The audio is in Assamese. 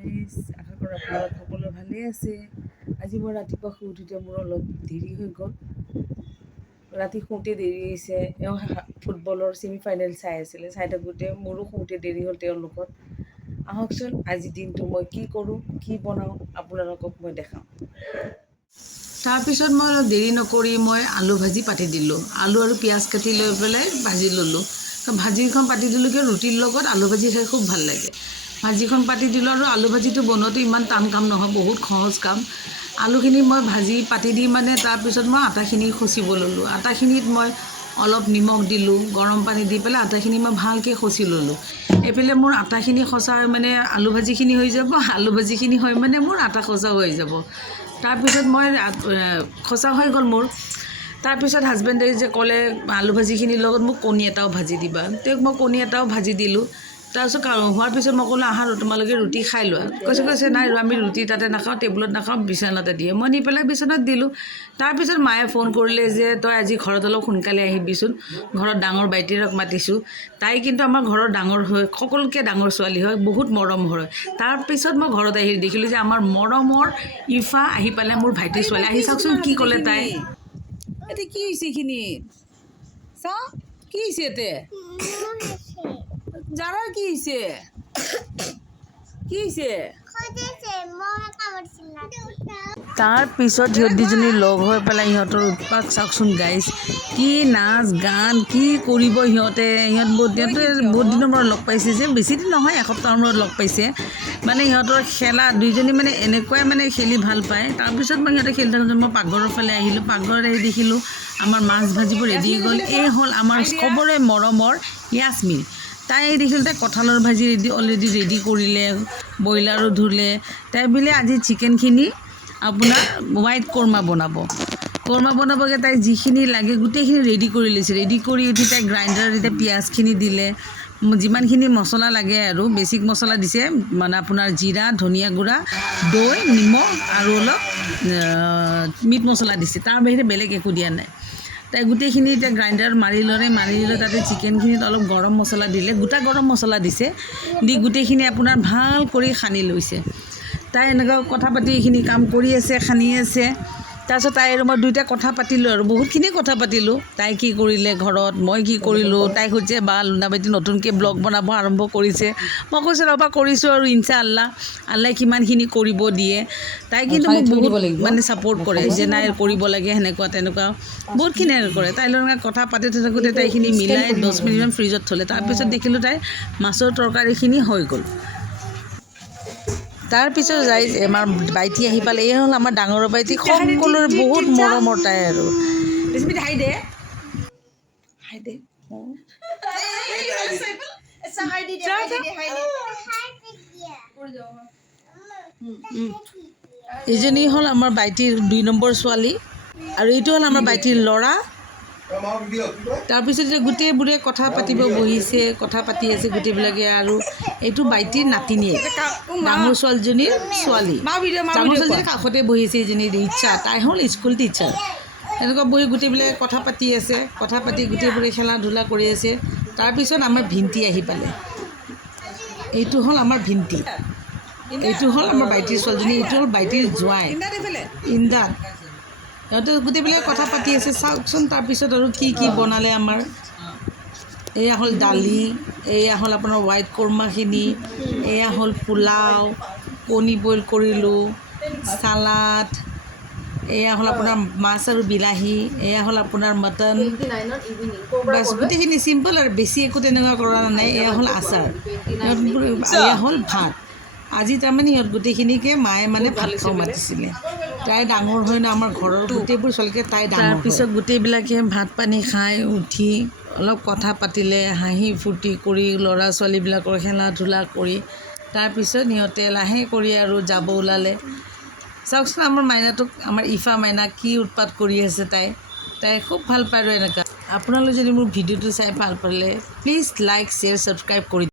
গাইজ, আশা কৰোঁ আপোনালোক সকলো ভালেই আছে। আজি মই ৰাতিপুৱা শুই উঠোঁতে মোৰ অলপ দেৰি হৈ গ'ল। ৰাতি শুওঁতে দেৰি হৈছে। এওঁ ফুটবলৰ ছেমি ফাইনেল চাই আছিলে। চাই থাকোঁতে মোৰো শুওঁতে দেৰি হ'ল তেওঁৰ লগত। আহকচোন আজিৰ দিনটো মই কি কৰোঁ, কি বনাওঁ আপোনালোকক মই দেখাওঁ। তাৰপিছত মই অলপ দেৰি নকৰি মই আলু ভাজি পাতি দিলোঁ। আলু আৰু পিঁয়াজ কাটি লৈ পেলাই ভাজি ল'লোঁ। ভাজিখন পাতি দিলোঁ কিয় ৰুটিৰ লগত আলু ভাজি খাই খুব ভাল লাগে। ভাজিখন পাতি দিলোঁ আৰু আলু ভাজিটো বনোৱাটো ইমান টান কাম নহয়, বহুত সহজ কাম। আলুখিনি মই ভাজি পাতি দি তাৰপিছত মই আটাখিনি খচিব ল'লোঁ। আটাখিনিত মই অলপ নিমখ দিলোঁ, গৰম পানী দি পেলাই আটাখিনি মই ভালকৈ খচি ল'লোঁ। এইফালে মোৰ আটাখিনি খচা আলু ভাজিখিনি হৈ যাব, আলু ভাজিখিনি হয় মোৰ আটা খচাও হৈ যাব। তাৰপিছত মই খচা হৈ গ'ল মোৰ। তাৰপিছত হাজবেণ্ডে যে ক'লে আলু ভাজিখিনিৰ লগত মোক কণী এটাও ভাজি দিবা, তেওঁক মই কণী এটাও ভাজি দিলোঁ। তাৰপিছত হোৱাৰ পিছত মই ক'লোঁ আহা তোমালোকে ৰুটি খাই লোৱা। কৈছে নাই আমি ৰুটি তাতে নাখাওঁ, টেবুলত নাখাওঁ, বিচনাতে দিয়ে। মই নি পেলাই বিচনাত দিলোঁ। তাৰপিছত মায়ে ফোন কৰিলে যে তই আজি ঘৰত অলপ সোনকালে আহিবিচোন, ঘৰত ডাঙৰ বাইটিৰক মাতিছোঁ। তাই কিন্তু আমাৰ ঘৰৰ ডাঙৰ হয়, সকলোতকৈ ডাঙৰ ছোৱালী হয়, বহুত মৰম হয়। তাৰপিছত মই ঘৰত আহি দেখিলোঁ যে আমাৰ মৰমৰ ইফা আহি পালে, মোৰ ভাইটিৰ ছোৱালী। আহি চাওকচোন কি ক'লে তাই। এতিয়া কি হৈছে এইখিনি চাওঁ, কি হৈছে ইয়াতে জাৰাৰ কি হৈছে, কি হৈছে? তাৰপিছত সিহঁত দুজনী লগ হৈ পেলাই সিহঁতৰ উৎপাত চাওকচোন গাইজ, কি নাচ গান কি কৰিব সিহঁতে বহুত দিনৰ মূৰত লগ পাইছে যে, বেছিদিন নহয় এসপ্তাহৰ মূৰত লগ পাইছে। সিহঁতৰ খেলা দুইজনী এনেকুৱাই খেলি ভাল পায়। তাৰপিছত মই সিহঁতে খেলি থাকোঁতে মই পাকঘৰৰ ফালে আহিলোঁ। পাকঘৰত আহি দেখিলোঁ আমাৰ মাছ ভাজিবোৰ ৰেডি হৈ গ'ল। এই হ'ল আমাৰ চবৰে মৰমৰ য়াস্মিন। তাই দেখিলোঁ তাই কঁঠালৰ ভাজি অলৰেডি ৰেডি কৰিলে, ব্ৰইলাৰো ধুলে। তাই বোলে আজি চিকেনখিনি আপোনাৰ হোৱাইট কৰ্মা বনাব। কৰ্মা বনাবগৈ তাই যিখিনি লাগে গোটেইখিনি ৰেডি কৰি লৈছে। ৰেডি কৰি উঠি তাই গ্ৰাইণ্ডাৰত এতিয়া পিঁয়াজখিনি দিলে, যিমানখিনি মছলা লাগে আৰু বেছিক মছলা দিছে, আপোনাৰ জিৰা, ধনিয়া গুড়া, দৈ, নিমখ আৰু অলপ মিট মছলা দিছে। তাৰ বাহিৰে বেলেগ একো দিয়া নাই। তাই গোটেইখিনি এতিয়া গ্ৰাইণ্ডাৰত মাৰি লৈ তাতে চিকেনখিনিত অলপ গৰম মছলা দিলে, গোটা গৰম মছলা দিছে, দি গোটেইখিনি আপোনাৰ ভাল কৰি সানি লৈছে। তাই এনেকুৱা কথা পাতি এইখিনি কাম কৰি আছে, সানি আছে। তাৰপিছত তাই আৰু মই দুয়োটা কথা পাতিলোঁ আৰু বহুতখিনি কথা পাতিলোঁ। তাই কি কৰিলে ঘৰত, মই কি কৰিলোঁ। তাই সুধিছে বা লুনাবাইটি নতুনকৈ ব্লগ বনাব আৰম্ভ কৰিছে। মই কৈছোঁ ৰ'বা কৰিছোঁ আৰু ইনশাআল্লাহ, আল্লাই কিমানখিনি কৰিব দিয়ে। তাই কিন্তু মোক বহুত ছাপোৰ্ট কৰে যে নাই কৰিব লাগে, সেনেকুৱা তেনেকুৱা বহুতখিনি কৰে। তাইৰ লগত কথা পাতি থাকোঁতে তাইখিনি মিলাই 10 মিনিটমান ফ্ৰিজত থ'লে। তাৰপিছত দেখিলোঁ তাইৰ মাছৰ তৰকাৰীখিনি হৈ গ'ল। তাৰপিছত যাই আমাৰ বাইটি আহি পালে। এই হ'ল আমাৰ ডাঙৰ বাইটি, সকলোৰে বহুত মৰমৰ তাই আৰু এইজনী হ'ল আমাৰ বাইটিৰ 2 নম্বৰ ছোৱালী আৰু এইটো হ'ল আমাৰ বাইটিৰ ল'ৰা। তাৰপিছত এতিয়া গোটেইবোৰে কথা পাতিব বহিছে, কথা পাতি আছে গোটেইবিলাকে। আৰু এইটো বাইটিৰ নাতিনীয়েক, ডাঙৰ ছোৱালীজনীৰ ছোৱালী। ডাঙৰ ছোৱালীজনীৰ কাষতে বহিছে এইজনী ৰিচা, তাই হ'ল স্কুল টিচাৰ। এনেকুৱা বহি গোটেইবিলাকে কথা পাতি আছে, কথা পাতি গোটেইবোৰে খেলা ধূলা কৰি আছে। তাৰপিছত আমাৰ ভিন্তি আহি পালে। এইটো হ'ল আমাৰ ভিন্তি, এইটো হ'ল আমাৰ বাইটিৰ ছোৱালীজনী, এইটো হ'ল বাইটিৰ জোঁৱাই ইমদাদ। সিহঁতে গোটেইবিলাকে কথা পাতি আছে চাওকচোন। তাৰপিছত আৰু কি কি বনালে আমাৰ, এয়া হ'ল দালি, এয়া হ'ল আপোনাৰ হোৱাইট কৰ্মাখিনি, এয়া হ'ল পোলাও, কণী বইল কৰিলোঁ, চালাড, এয়া হ'ল আপোনাৰ মাছ আৰু বিলাহী, এয়া হ'ল আপোনাৰ মটন। বাছ গোটেইখিনি চিম্পল আৰু বেছি একো তেনেকুৱা কৰা নাই। এয়া হ'ল আচাৰ, এয়া হ'ল ভাত। আজি তাৰমানে সিহঁত গোটেইখিনিকে মায়ে ভাত খাব মাতিছিলে। তাই ডাঙৰ হয় ন, আমাৰ ঘৰৰ গোটেইবোৰ ছোৱালীকে তাই ডাঙৰ। তাৰপিছত গোটেইবিলাকে ভাত পানী খাই উঠি অলপ কথা পাতিলে, হাঁহি ফূৰ্তি কৰি ল'ৰা ছোৱালীবিলাকৰ খেলা ধূলা কৰি তাৰপিছত সিহঁতে লাহে কৰি আৰু যাব ওলালে। চাওকচোন আমাৰ মাইনাটোক, আমাৰ ইফা মাইনা কি উৎপাত কৰি আছে। তাই খুব ভাল পায় আৰু এনেকুৱা। আপোনালোকে যদি মোৰ ভিডিঅ'টো চাই ভাল পালে প্লিজ লাইক শ্বেয়াৰ ছাবস্ক্ৰাইব কৰি